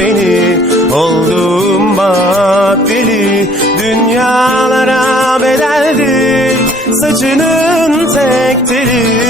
beni. Oldum bak deli Dünyalara bedeldir. Saçının tek teli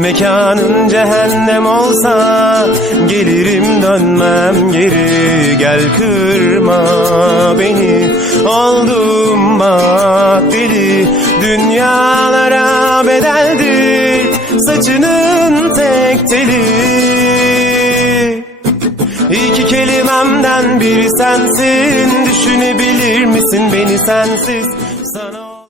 Mekanın cehennem olsa Gelirim dönmem geri Gel kırma beni. Oldum bak deli Dünyalara bedeldir Saçının tek teli. İki kelimemden biri sensin Düşünebilir misin beni sensiz